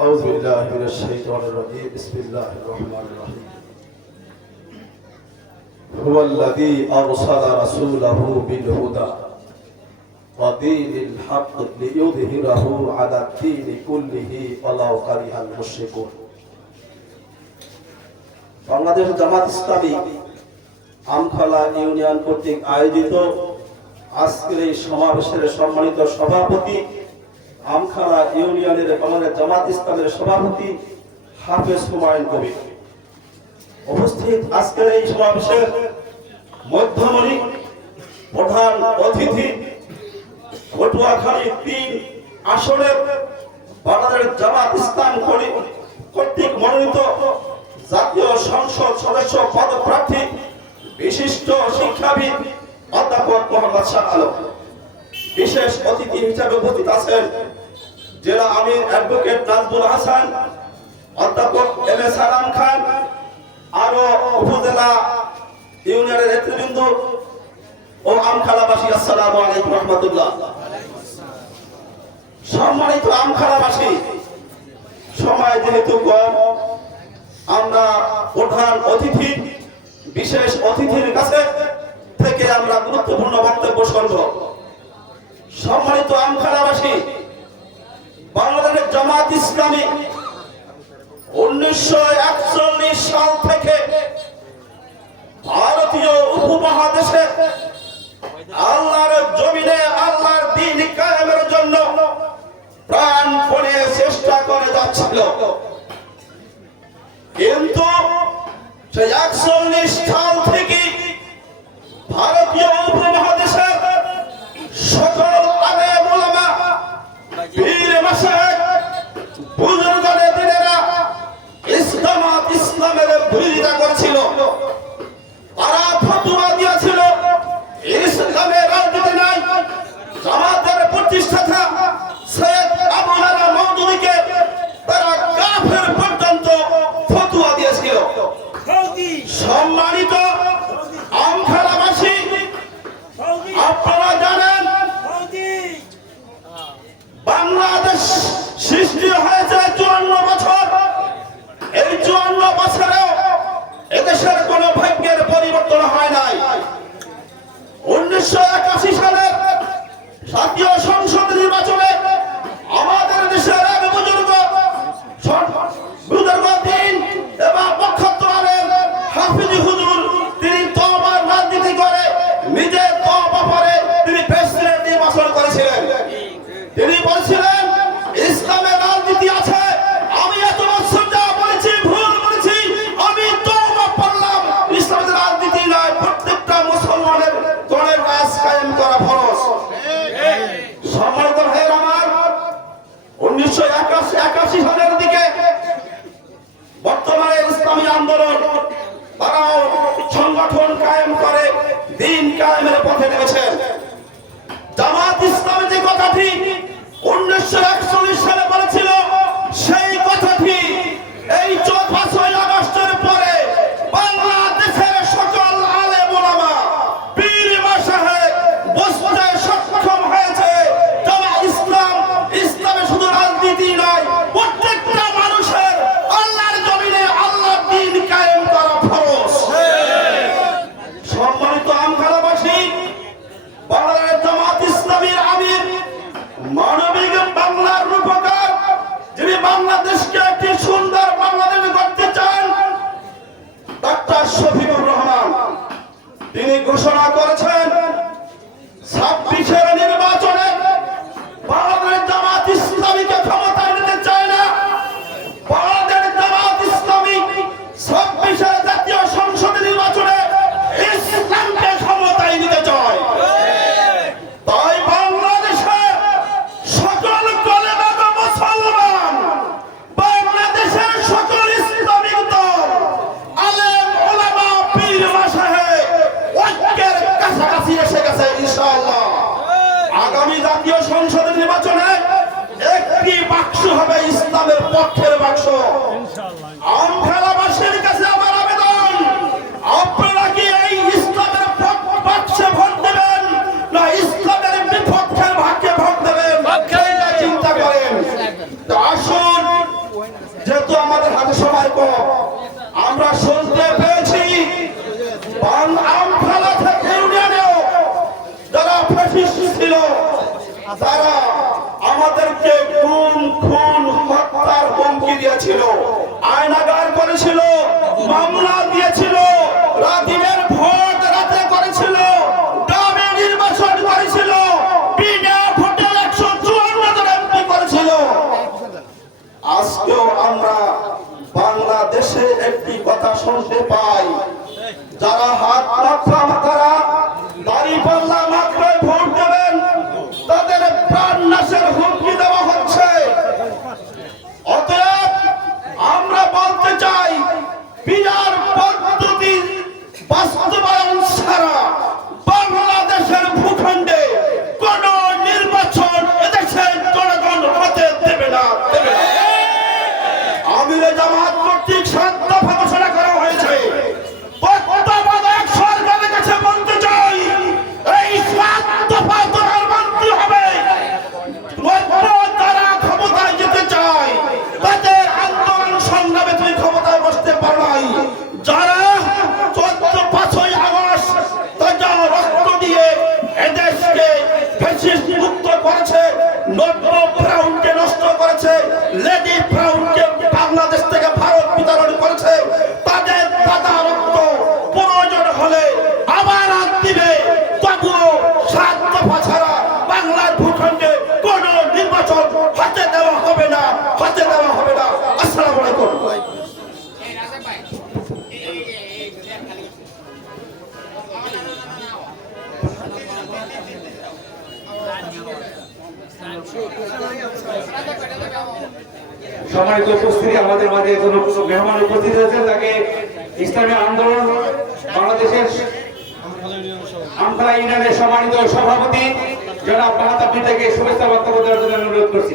أعوذ بالله من الشيطان الرجيم بسم الله الرحمن الرحيم هو الذي أرسل رسوله بالهدى ودين الحق ليظهره على الدين كله ولو كره المشركون Bangladesh Jamaat Islami আমখালা union কর্তৃক আয়োজিত আজকের এই সমাবেশের সম্মানিত সভাপতি আমখালা ইউনিয়নের বাংলাদেশ জামাত ইসলামের সভাপতি হাফেজ হুমায়ুন কবির, উপস্থিত আজকের এই সমাবেশের মধ্যমণি প্রধান অতিথি পটুয়াখালী 3 আসনের বাংলাদেশ জামাত ইসলাম কর্তৃক মনোনীত জাতীয় সংসদ সদস্য পদপ্রার্থী বিশিষ্ট শিক্ষাবিদ অধ্যাপক মোহাম্মদ শাহ আলম, বিশেষ অতিথি হিসেবে উপস্থিত আছেন জেলা আমির অ্যাডভোকেট নাজমুল হাসান, অধ্যাপক এম এ সালাম খান, আরো উপজেলা ইউনিয়নের নেতৃবৃন্দ ও আমখালাবাসী। আসসালামু আলাইকুম রহমতুল্লাহ। সম্মানিত আমখালাবাসী, সময় যেহেতু কম, আমরা প্রধান অতিথি বিশেষ অতিথির কাছে থেকে আমরা গুরুত্বপূর্ণ বক্তব্য শুনব। সম্মানিত আমখালাবাসী, বাংলাদেশের জামাত ইসলামী 1941 সাল থেকে ভারতীয় উপমহাদেশে আল্লাহর জমিনে আল্লাহর দ্বীন কায়েমের জন্য প্রাণপণে চেষ্টা করে যাচ্ছিল, কিন্তু সেই 41 সাল থেকে ভারতীয় উপমহাদেশের সকল আলেম ওলামা, পীর মাশায়েখ, বুজুর্গানে দিনেরা ইসলামের বিরোধিতা করেছিল। তারা ফতোয়া দিয়েছিল ইসলামের রাজনীতি নাই। জামাতের প্রতিষ্ঠাতা সৈয়দ আবু আলা মওদুদীকে তারা কাফের পর্যন্ত ফতোয়া দিয়েছিল। সম্মানিত আমখালাবাসী, আপনারা জানেন বাংলাদেশ সৃষ্টি হয়েছে 54 বছর। এই 54 বছরেও এদেশের কোন ভাগ্যের পরিবর্তন হয় নাই। 1981 সালের জাতীয় সংসদ নির্বাচনে আমাদের দেশের এক বুজুর্গ দিন এবং প্রখ্যাত আলেম হাফিজ হুজুর, তিনি তওবার রাজনীতি করে নিজে তওবা পড়ে তিনি প্রেসিডেন্ট নির্বাচন করেছিলেন। তিনি বলেছিলেন ইসলামের রাজনীতি আছে, আমি এত বছর যা বলেছি ভুল বলেছি, আমি তওবা পড়লাম, ইসলামের রাজনীতি নয়, প্রত্যেকটা মুসলমানের কোরআনের রাজ কায়েম করা ফরজ। সম্মানিত ভাইয়েরা আমার, 1981 সালের দিকে বর্তমানে ইসলামী আন্দোলন তারাও সংগঠন কায়েম করে দ্বীন কায়েমের পথে নেমেছেন। জামাত ইসলামী যে কথাটি 1941 সালে বলেছিল, সেই কথাটি এই 5ই আগস্টের পরে বাংলাদেশের সকল আলেম ওলামা, পীর মাশায়েখ বুঝতে সক্ষম হয়েছে ইসলামে শুধু রাজনীতি নয়, প্রত্যেকটা মানুষের আল্লাহর জমিনে আল্লাহর দ্বীন কায়েম করা ফরজ। সম্মানিত আমখালাবাসী, বাংলাদেশ জামাত ইসলামীর আমির, মানবিক বাংলার রূপকার, যিনি বাংলাদেশকে একটি সুন্দর বাংলাদেশ করতে চান, ডক্টর শফিকুর রহমান, তিনি ঘোষণা করেছেন 26-এর নির্বাচনে বাংলাদেশ জামাত ইসলামীকে ক্ষমতায় নিতে চায় না। বাংলাদেশ জামাত ইসলামী 26-এর জাতীয় সংসদ নির্বাচনে ইসলামকে ক্ষমতায় নিতে চায়। তাই বাংলাদেশে সকল কলেমাগো মুসলমান, বাংলাদেশের সকল ইসলামিক দল, আলেম ওলামা, পীর মাশায়েখ ঐক্যের কাছাকাছি এসে গেছে ইনশাআল্লাহ। আগামী জাতীয় সংসদ নির্বাচনে একটি বাক্স হবে ইসলামের পক্ষের বাক্স। আমখালাবাসীর কাছে আমার আবেদন, আপনারা কি এই ইসলামের বাক্সে ভোট দেবেন না ইসলামের বিপক্ষের ভাগ্যে ভোট দেবেন? চিন্তা করেন। আসুন শুনতে পেয়েছি আমফালা থেকে ইউনিয়নেও যারা ফ্যাসিস্ট ছিল তারা আমাদেরকে খুন হত্যার হুমকি দিয়েছিল, আয়নাগার করেছিল, মামলা দিয়েছিল, দিনের ভোট রাতে করেছিল, গ্রামে নির্বাচন করেছিল, বিনা ভোটে 154 জন এমপি করেছিল। আজকেও আমরা বাংলাদেশে একটি কথা শুনতে পাই, যারা হাত মাথারা দাঁড়িপাল্লা মাত্রায় ভোট দেবেন তাদের প্রাণ নাশের হুমকি দেওয়া হচ্ছে। অতএব আমরা বলতে চাই, বিয়ার পদ্ধতি বাস্তবায়ন ছাড়া বাংলাদেশের ভূখণ্ডে কোন নির্বাচন এদেশের জনগণ হতে দেবে না। আমিরে জামাত কর্তৃক 7 দফা ঘোষণা করা হয়েছে। তত্ত্বাবধায়ক সরকারের কাছে বলতে চাই, এই 7 দফা তারা মানতে হবে। তারা ক্ষমতায় যেতে চায়, তাদের আন্দোলন সংগ্রামে তুমি ক্ষমতায় বসতে পারো নাই। যারা 5ই আগস্ট তাজা রক্ত দিয়ে এদেশকে ফ্যাসিস্ট মুক্ত করেছে, ব্রাউনকে নষ্ট করেছে, লেডি ব্রাউনকে বাংলাদেশ থেকে ভারত বিতরণ করেছে, তাদের দাদা রক্ত প্রয়োজন হলে আবার হাত দিবে। তবুও 7 দফা ছাড়া বাংলার ভূখণ্ডে কোন নির্বাচন হাতে দেওয়া হবে না, হাতে দেওয়া হবে না। আসসালামু আলাইকুম। সম্মানিত উপস্থিতি, আমাদের মাঝে মেহমান উপস্থিত হয়েছেন, তাকে ইসলামী আন্দোলন বাংলাদেশের আমফালা ইউনিয়নের সম্মানিত সভাপতি জনাব মাহাত আপনি থেকে শুভেচ্ছা বক্তব্য দেওয়ার জন্য অনুরোধ করছি।